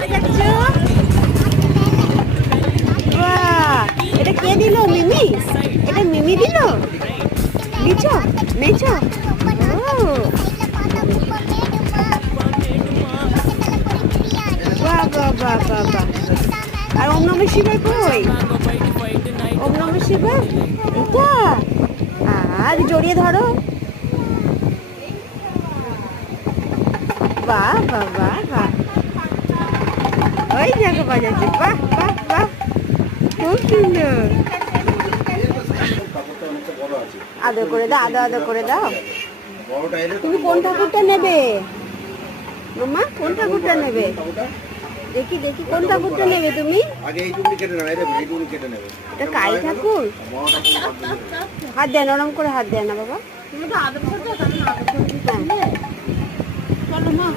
কোথায় যাচ্ছ? বাহ, এটা কে দিল? মিমি? এটা মিমি দিল? নিচো নিচো। ও বাহ বাহ বাহ বাহ বাহ। আর ওম নমঃ শিবায় কই? ওম নমঃ শিবায় এটা। আর জড়িয়ে ধরো। বাহ বাহ বাহ বাহ। ওই দেখো বাজাচ্ছে। বাহ বাহ বাহ, খুব সুন্দর। আদর করে দাও, আদর আদর করে দাও। তুমি কোন ঠাকুরটা নেবে মামা? কোন ঠাকুরটা নেবে? দেখি দেখি কোন ঠাকুরটা নেবে তুমি? এটা কালী ঠাকুর। হাত দেন, নরম করে হাত দেন না বাবা। হ্যাঁ। চলো মা।